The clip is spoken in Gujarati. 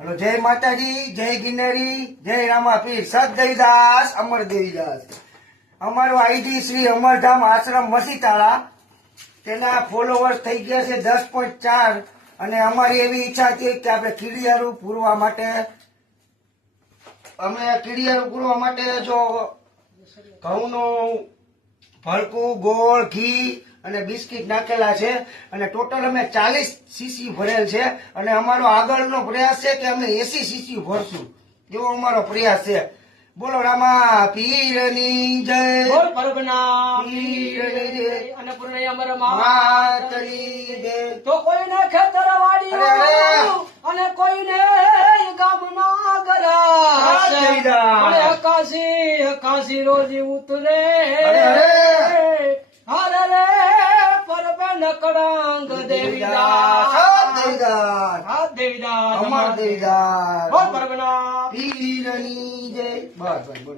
હલો, જય માતાજી, જય ગિરનારી, જય રામાપીર, સત દેવીદાસ, અમર દેવીદાસ. અમારું આઈડી શ્રી અમરધામ આશ્રમ મસીતાળા, તેના ફોલોવર્સ થઈ ગયા છે 10.4 અને અમારી એવી ઈચ્છા હતી કે આપણે કીડિયારું પૂરવા માટે જો ઘઉંનું ભડકું, ગોળ, ઘી અને બિસ્કિટ નાખેલા છે અને ટોટલ અમે 40 સીસી ભરેલ છે અને અમારો આગળનો પ્રયાસ છે કે અમે 80 સીસી ભરશું, એવો અમારો પ્રયાસ છે. બોલો રામા પીરની જય, બોલ પરબના પીરની જય, અન્નપૂર્ણા અમર માતની જય. તો કોઈને ખેતરવાડી અરે! અને કોઈને ગામના ગરા જયદાસ. કાશી રોજી ઉતરે અરે! હરે રે પરબન કળંગ દેવીદાસ દેવીદાસ, હા દેવીદાસ અમર દેવીદાસ, બોલ પરબના પીરની જય. બસ બસ બસ.